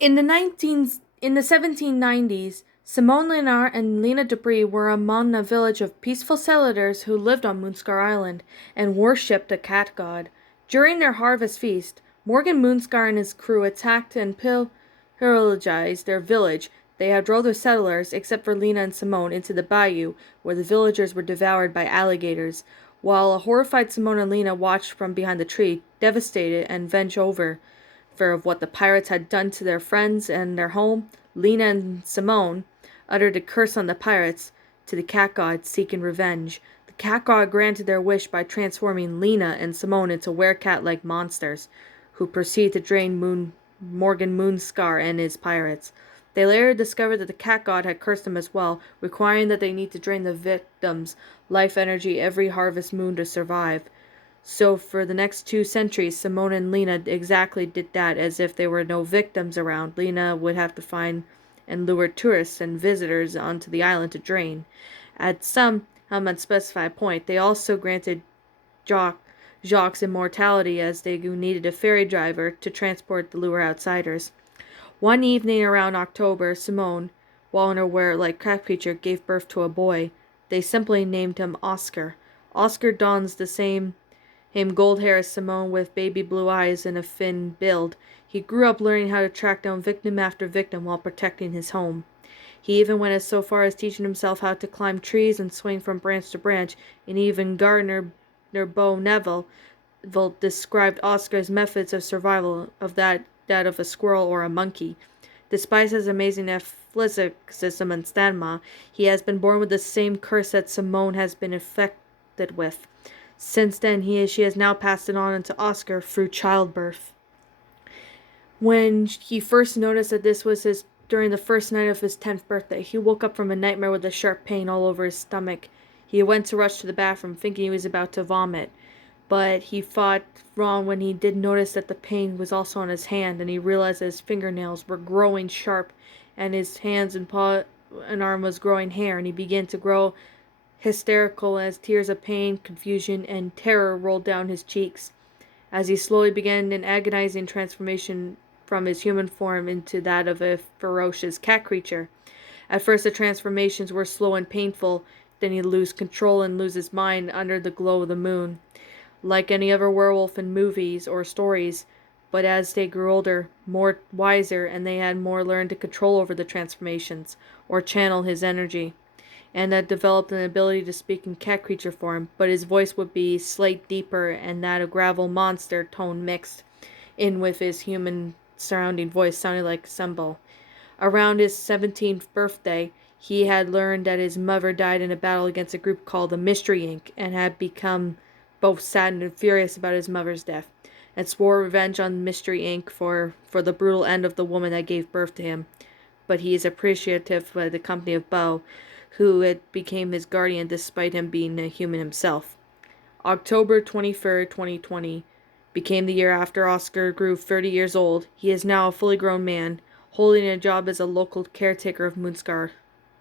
In the 1790s, Simone Leonard and Lena Debris were among a village of peaceful settlers who lived on Moonscar Island and worshipped a cat god. During their harvest feast, Morgan Moonscar and his crew attacked and pillaged their village. They had drove the settlers, except for Lena and Simone, into the bayou, where the villagers were devoured by alligators, while a horrified Simone and Lena watched from behind the tree, devastated and venged over of what the pirates had done to their friends and their home. Lena and Simone uttered a curse on the pirates to the cat god, seeking revenge. The cat god granted their wish by transforming Lena and Simone into werecat-like monsters, who proceed to drain Morgan Moonscar and his pirates. They later discovered that the cat god had cursed them as well, requiring that they need to drain the victim's life energy every harvest moon to survive. So for the next 2 centuries, Simone and Lena exactly did that. As if there were no victims around, Lena would have to find and lure tourists and visitors onto the island to drain. At some unspecified point, they also granted Jacques immortality, as they needed a ferry driver to transport the lure outsiders. One evening around October, Simone, while in her were-like cat creature, gave birth to a boy. They simply named him Oscar. Oscar dons the same him gold hair as Simone, with baby blue eyes and a thin build. He grew up learning how to track down victim after victim while protecting his home. He even went so far as teaching himself how to climb trees and swing from branch to branch, and even Gardner Beau Neville described Oscar's methods of survival of that of a squirrel or a monkey. Despite his amazing athleticism and stamina, he has been born with the same curse that Simone has been affected with. Since then, she has now passed it on into Oscar through childbirth. When he first noticed that this was his during the first night of his 10th birthday, he woke up from a nightmare with a sharp pain all over his stomach. He went to rush to the bathroom, thinking he was about to vomit. But he thought wrong when he did notice that the pain was also on his hand, and he realized that his fingernails were growing sharp, and his hands and paw and arm was growing hair, and he began to grow hysterical as tears of pain, confusion, and terror rolled down his cheeks, as he slowly began an agonizing transformation from his human form into that of a ferocious cat creature. At first the transformations were slow and painful, then he'd lose control and lose his mind under the glow of the moon, like any other werewolf in movies or stories. But as they grew older, more wiser, and they had more learned to control over the transformations, or channel his energy, and had developed an ability to speak in cat creature form, but his voice would be slight deeper and that of gravel monster tone mixed in with his human surrounding voice, sounding like a cymbal. Around his 17th birthday, he had learned that his mother died in a battle against a group called the Mystery Inc., and had become both saddened and furious about his mother's death, and swore revenge on Mystery Inc. for the brutal end of the woman that gave birth to him. But he is appreciative of the company of Beau, who had became his guardian despite him being a human himself. October 23rd, 2020 became the year after Oscar grew 30 years old. He is now a fully grown man, holding a job as a local caretaker of MoonScar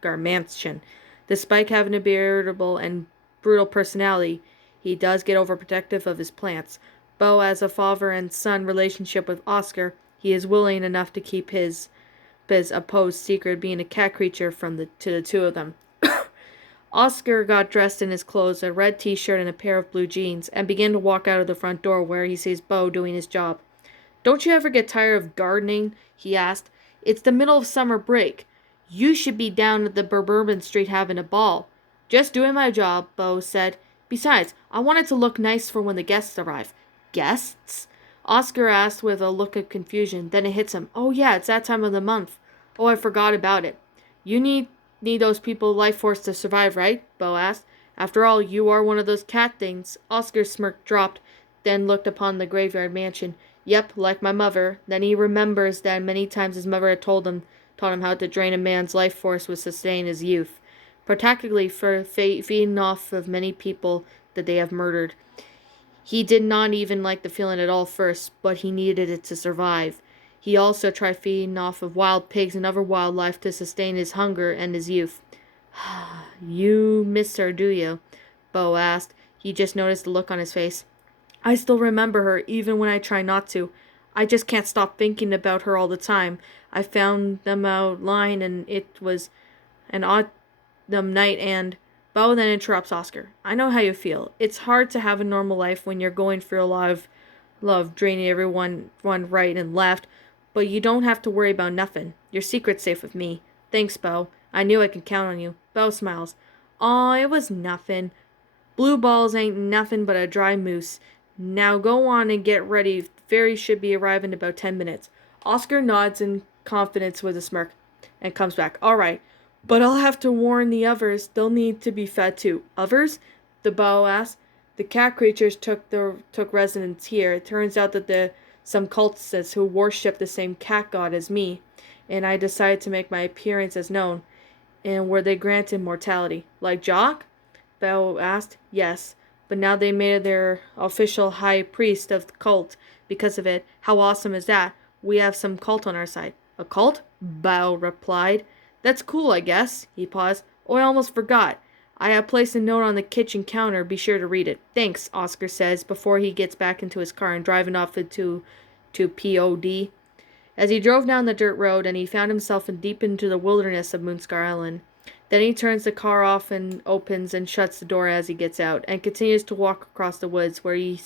Mansion. Despite having a irritable and brutal personality, he does get overprotective of his plants. Beau, as a father and son relationship with Oscar, he is willing enough to keep his opposed secret, being a cat creature to the two of them. Oscar got dressed in his clothes, a red t-shirt and a pair of blue jeans, and began to walk out of the front door, where he sees Beau doing his job. "Don't you ever get tired of gardening?" he asked. "It's the middle of summer break. You should be down at the Bourbon Street having a ball." "Just doing my job," Beau said. "Besides, I want it to look nice for when the guests arrive." "Guests?" Oscar asked with a look of confusion. Then it hits him. "Oh yeah, it's that time of the month. Oh, I forgot about it." "You need those people life force to survive, right?" Beau asked. "After all, you are one of those cat things." Oscar's smirk dropped, then looked upon the graveyard mansion. "Yep, like my mother." Then he remembers that many times his mother had taught him how to drain a man's life force would sustain his youth, practically for feeding off of many people that they have murdered. He did not even like the feeling at all first, but he needed it to survive. He also tried feeding off of wild pigs and other wildlife to sustain his hunger and his youth. "You miss her, do you?" Beau asked. He just noticed the look on his face. "I still remember her, even when I try not to. I just can't stop thinking about her all the time. I found them outline and it was an autumn night and Bo then interrupts Oscar. I know how you feel. It's hard to have a normal life when you're going through a lot of love, draining everyone one right and left, but you don't have to worry about nothing. Your secret's safe with me. Thanks, Bo. I knew I could count on you. Bo smiles. Aw, it was nothing. Blue balls ain't nothing but a dry moose. Now go on and get ready. Fairy should be arriving in about 10 minutes. Oscar nods in confidence with a smirk and comes back. All right, but I'll have to warn the others. They'll need to be fed too. Others? The bow asked. The cat creatures took residence here. It turns out that some cultists who worship the same cat god as me, and I decided to make my appearance as known. And were they granted mortality? Like Jock? Bell asked. Yes, but now they made their official high priest of the cult because of it. How awesome is that? We have some cult on our side. A cult? Bao replied. That's cool, I guess. He paused. Oh, I almost forgot. I have placed a note on the kitchen counter. Be sure to read it. Thanks, Oscar says before he gets back into his car and driving off to POD. As he drove down the dirt road and he found himself deep into the wilderness of MoonScar Island. Then he turns the car off and opens and shuts the door as he gets out, and continues to walk across the woods where he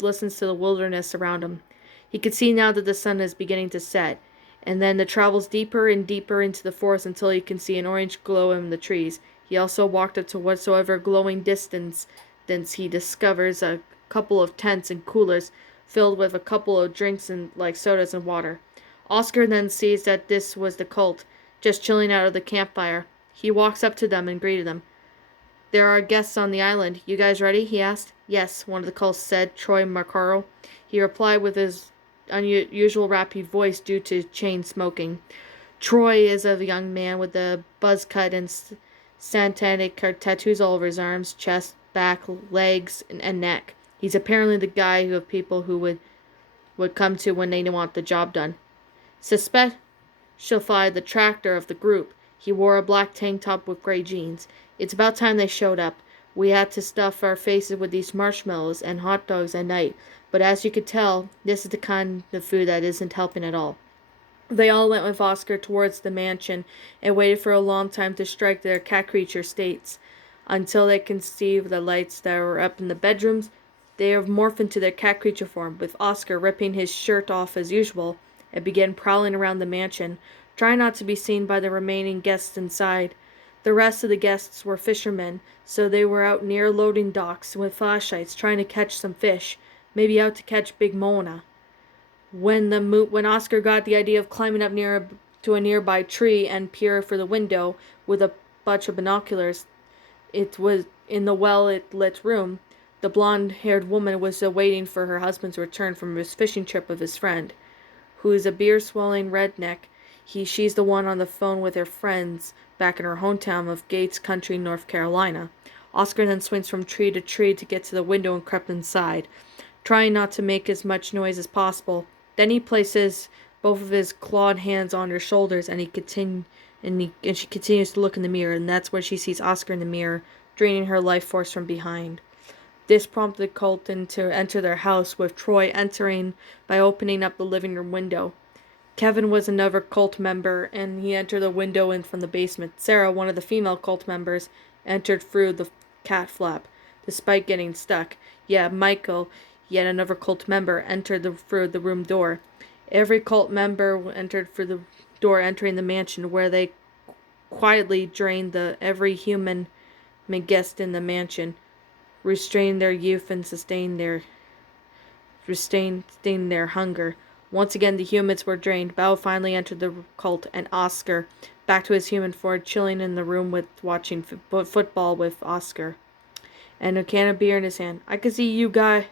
listens to the wilderness around him. He could see now that the sun is beginning to set, and then travels deeper and deeper into the forest until he can see an orange glow in the trees. He also walked up to whatsoever glowing distance he discovers a couple of tents and coolers filled with a couple of drinks and like sodas and water. Oscar then sees that this was the cult, just chilling out of the campfire. He walks up to them and greeted them. There are guests on the island. You guys ready? He asked. Yes, one of the cults said, Troy Marcaro. He replied with his unusual rapid voice due to chain smoking. Troy is a young man with a buzz cut and satanic tattoos all over his arms, chest, back, legs, and neck. He's apparently the guy of people who would come to when they want the job done. Specified the tractor of the group. He wore a black tank top with gray jeans. It's about time they showed up. We had to stuff our faces with these marshmallows and hot dogs at night, but as you could tell, this is the kind of food that isn't helping at all. They all went with Oscar towards the mansion and waited for a long time to strike their cat creature states. Until they could see the lights that were up in the bedrooms, they have morphed into their cat creature form, with Oscar ripping his shirt off as usual, and began prowling around the mansion, trying not to be seen by the remaining guests inside. The rest of the guests were fishermen, so they were out near loading docks with flashlights trying to catch some fish, maybe out to catch Big Mona. When Oscar got the idea of climbing up to a nearby tree and peer for the window with a bunch of binoculars, it was in the well-lit room. The blonde-haired woman was waiting for her husband's return from his fishing trip with his friend, who is a beer-swelling redneck. She's the one on the phone with her friends back in her hometown of Gates Country, North Carolina. Oscar then swings from tree to tree to get to the window and crept inside, trying not to make as much noise as possible. Then he places both of his clawed hands on her shoulders, and she continues to look in the mirror, and that's where she sees Oscar in the mirror, draining her life force from behind. This prompted the cult to enter their house, with Troy entering by opening up the living room window. Kevin was another cult member, and he entered the window in from the basement. Sarah, one of the female cult members, entered through the cat flap, despite getting stuck. Michael, yet another cult member, entered through the room door. Every cult member entered through the door entering the mansion, where they quietly drained every human guest in the mansion, restrained their youth and sustained their hunger. Once again, the humans were drained. Bao finally entered the cult, and Oscar, back to his human form, chilling in the room watching football with Oscar, and a can of beer in his hand. I could see you guys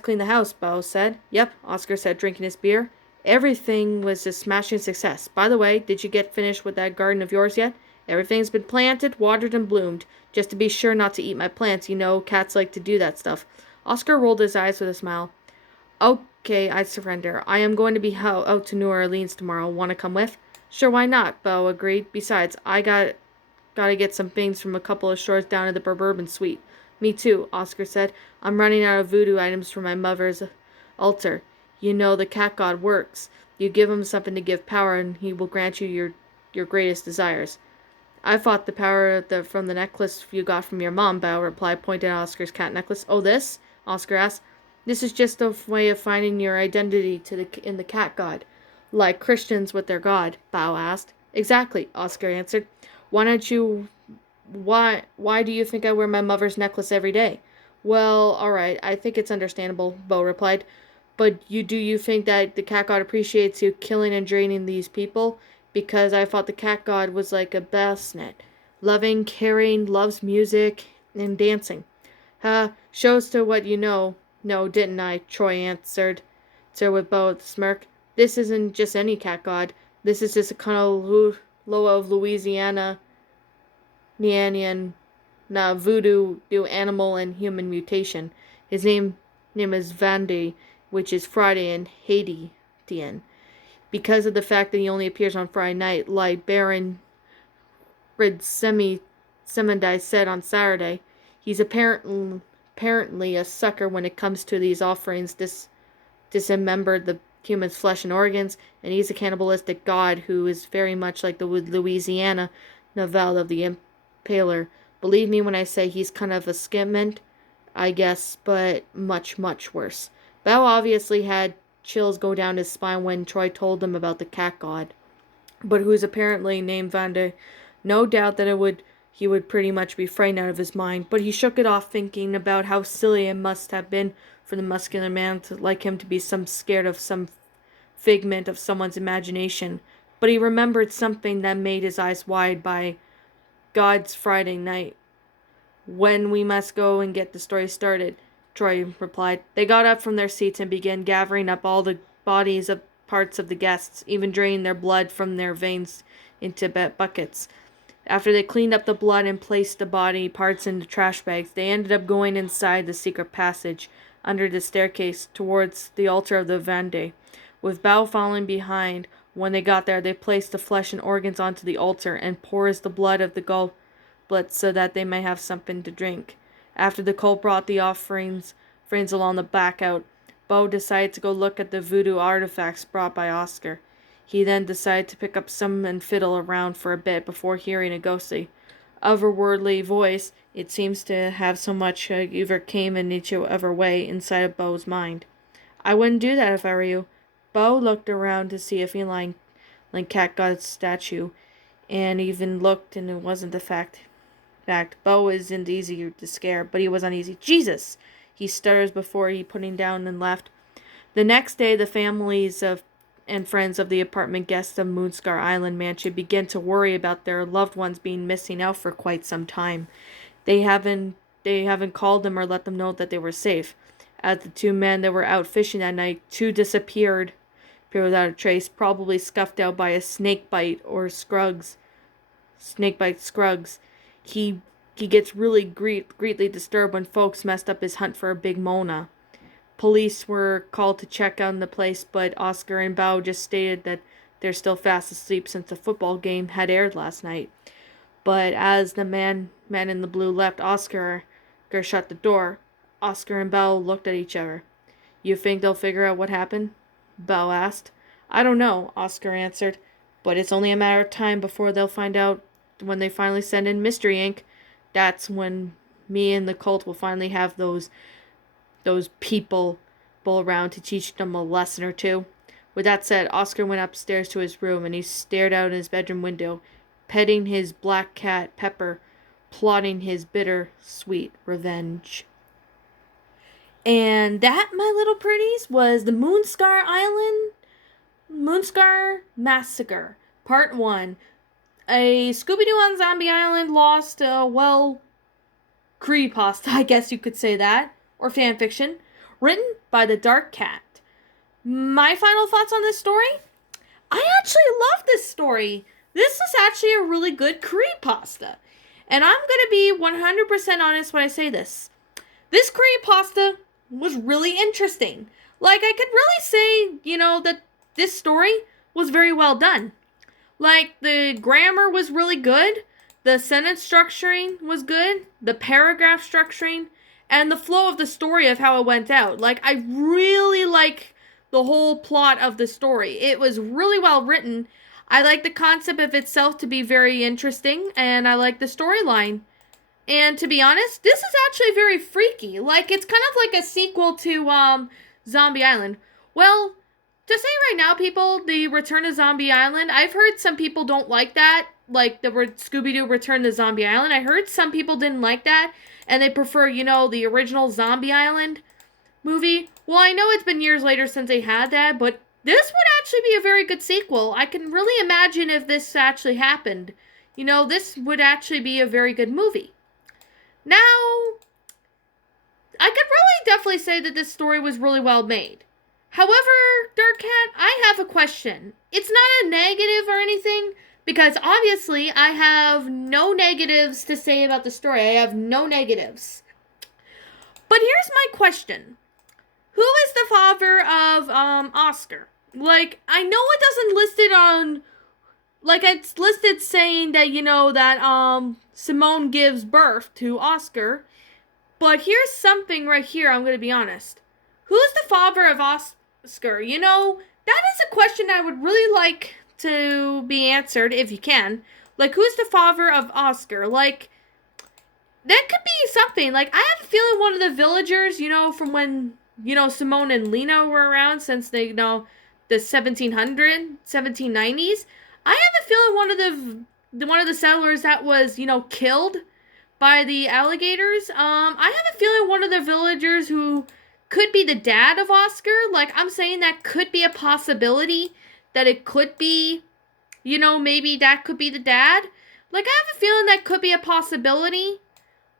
clean the house, Bao said. Yep, Oscar said, drinking his beer. Everything was a smashing success. By the way, did you get finished with that garden of yours yet? Everything's been planted, watered, and bloomed. Just to be sure not to eat my plants. You know, cats like to do that stuff. Oscar rolled his eyes with a smile. Okay, I surrender. I am going to be out to New Orleans tomorrow. Want to come with? Sure, why not? Bo agreed. Besides, I gotta get some things from a couple of stores down at the Bourbon Suite. Me too, Oscar said. I'm running out of voodoo items for my mother's altar. You know the cat god works. You give him something to give power, and he will grant you your greatest desires. I fought the power from the necklace you got from your mom, Bao replied, pointing at Oscar's cat necklace. Oh, this? Oscar asked. This is just a way of finding your identity in the cat god. Like Christians with their god, Bao asked. Exactly, Oscar answered. Why don't you... Why do you think I wear my mother's necklace every day? Well, alright, I think it's understandable, Bo replied. But do you think that the cat god appreciates you killing and draining these people? Because I thought the cat god was like a bassinet. Loving, caring, loves music, and dancing. Shows to what you know. No, didn't I? Troy answered. Sir with Bo with a smirk. This isn't just any cat god. This is just a Kanaloa of Louisiana, Nianian, voodoo, animal, and human mutation. His name is Vande, which is Friday in Haitian. Because of the fact that he only appears on Friday night, like Baron Semendai said on Saturday, he's apparently a sucker when it comes to these offerings, dismembered the human's flesh and organs, and he's a cannibalistic god who is very much like the Louisiana Novel of the Impaler. Believe me when I say he's kind of a skimment, I guess, but much, much worse. Bao obviously had chills go down his spine when Troy told him about the cat god, but who's apparently named Vande. No doubt that he would pretty much be frightened out of his mind, but he shook it off thinking about how silly it must have been for the muscular man like him to be scared of some figment of someone's imagination. But he remembered something that made his eyes wide by God's Friday night. When we must go and get the story started, Troy replied. They got up from their seats and began gathering up all the bodies of parts of the guests, even draining their blood from their veins into buckets. After they cleaned up the blood and placed the body parts into trash bags, they ended up going inside the secret passage under the staircase towards the altar of the Vande, with Bao following behind. When they got there, they placed the flesh and organs onto the altar and pours the blood of the goblets so that they may have something to drink. After the cult brought the offerings along the back out, Bo decided to go look at the voodoo artifacts brought by Oscar. He then decided to pick up some and fiddle around for a bit before hearing a ghostly, otherworldly voice. It seems to have so much either came in each other way inside of Bo's mind. I wouldn't do that if I were you. Bo looked around to see if he like cat god's statue, and even looked, and it wasn't the fact. Bo isn't easy to scare, but he was uneasy. Jesus! He stutters before he putting down and left. The next day, the families and friends of the apartment guests of MoonScar Island Mansion began to worry about their loved ones being missing out for quite some time. They haven't called them or let them know that they were safe. As the two men that were out fishing that night, two disappeared without a trace, probably scuffed out by a snakebite or scrugs. He gets really greatly disturbed when folks messed up his hunt for a big Mona. Police were called to check on the place, but Oscar and Bao just stated that they're still fast asleep since the football game had aired last night. But as the man in the blue left, Oscar shut the door. Oscar and Bao looked at each other. You think they'll figure out what happened? Bao asked. I don't know, Oscar answered, but it's only a matter of time before they'll find out. When they finally send in Mystery Inc., that's when me and the cult will finally have those people around to teach them a lesson or two. With that said, Oscar went upstairs to his room and he stared out his bedroom window, petting his black cat, Pepper, plotting his bitter, sweet revenge. And that, my little pretties, was the MoonScar Massacre, Part 1. A Scooby-Doo on Zombie Island lost, creepypasta, I guess you could say that, or fanfiction, written by the Dark Cat. My final thoughts on this story? I actually love this story. This is actually a really good creepypasta. And I'm going to be 100% honest when I say this. This creepypasta was really interesting. Like, I could really say, that this story was very well done. Like, the grammar was really good. The sentence structuring was good. The paragraph structuring. and the flow of the story of how it went out. Like, I really like the whole plot of the story. It was really well written. I like the concept of itself to be very interesting, and I like the storyline. And to be honest, this is actually very freaky. Like, it's kind of like a sequel to Zombie Island. Well, to say right now, people, the Return to Zombie Island, I've heard some people don't like that. Like the Scooby-Doo Return to Zombie Island. I heard some people didn't like that, and they prefer, the original Zombie Island movie. Well, I know it's been years later since they had that, but this would actually be a very good sequel. I can really imagine if this actually happened. This would actually be a very good movie. Now, I could really definitely say that this story was really well made. However, Dark Cat, I have a question. It's not a negative or anything, because obviously I have no negatives to say about the story. I have no negatives. But here's my question. Who is the father of Oscar? Like, I know it doesn't list it on, like, it's listed saying that, that Simone gives birth to Oscar. But here's something right here, I'm going to be honest. Who's the father of Oscar? That is a question I would really like to be answered, if you can. Like, who's the father of Oscar? Like, that could be something. Like, I have a feeling one of the villagers, from when, Simone and Lena were around since they, the 1790s. I have a feeling one of the settlers that was, killed by the alligators. I have a feeling one of the villagers who could be the dad of Oscar. Like, I'm saying that could be a possibility. That it could be, maybe that could be the dad. Like, I have a feeling that could be a possibility.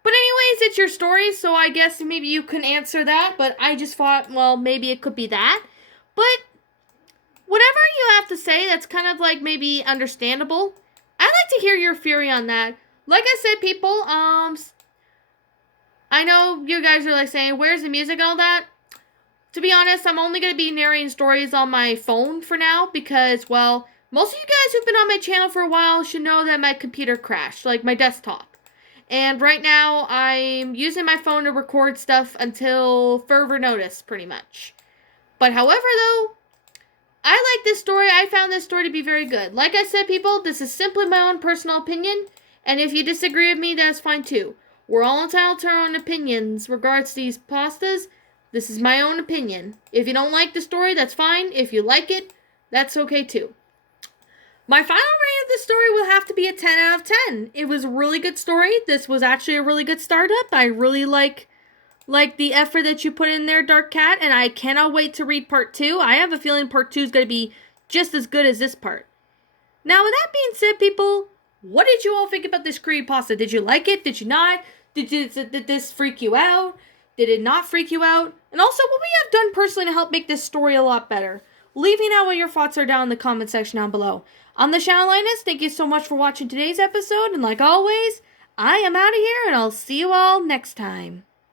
But anyways, it's your story, so I guess maybe you can answer that. But I just thought, well, maybe it could be that. But whatever you have to say, that's kind of like maybe understandable. I'd like to hear your theory on that. Like I said, people, I know you guys are like saying, where's the music and all that? To be honest, I'm only going to be narrating stories on my phone for now because, well, most of you guys who've been on my channel for a while should know that my computer crashed, like my desktop. And right now, I'm using my phone to record stuff until further notice, pretty much. But however, though, I like this story. I found this story to be very good. Like I said, people, this is simply my own personal opinion. And if you disagree with me, that's fine too. We're all entitled to our own opinions regards to these pastas. This is my own opinion. If you don't like the story, that's fine. If you like it, that's okay too. My final rating of this story will have to be a 10 out of 10. It was a really good story. This was actually a really good startup. I really like the effort that you put in there, Dark Cat, and I cannot wait to read part 2. I have a feeling part 2 is going to be just as good as this part. Now, with that being said, people, what did you all think about this creepypasta? Did you like it? Did you not? Did this freak you out? Did it not freak you out? And also, what we have done personally to help make this story a lot better? Leaving out what your thoughts are down in the comment section down below. I'm the Shadow Linus. Thank you so much for watching today's episode. And like always, I am out of here and I'll see you all next time.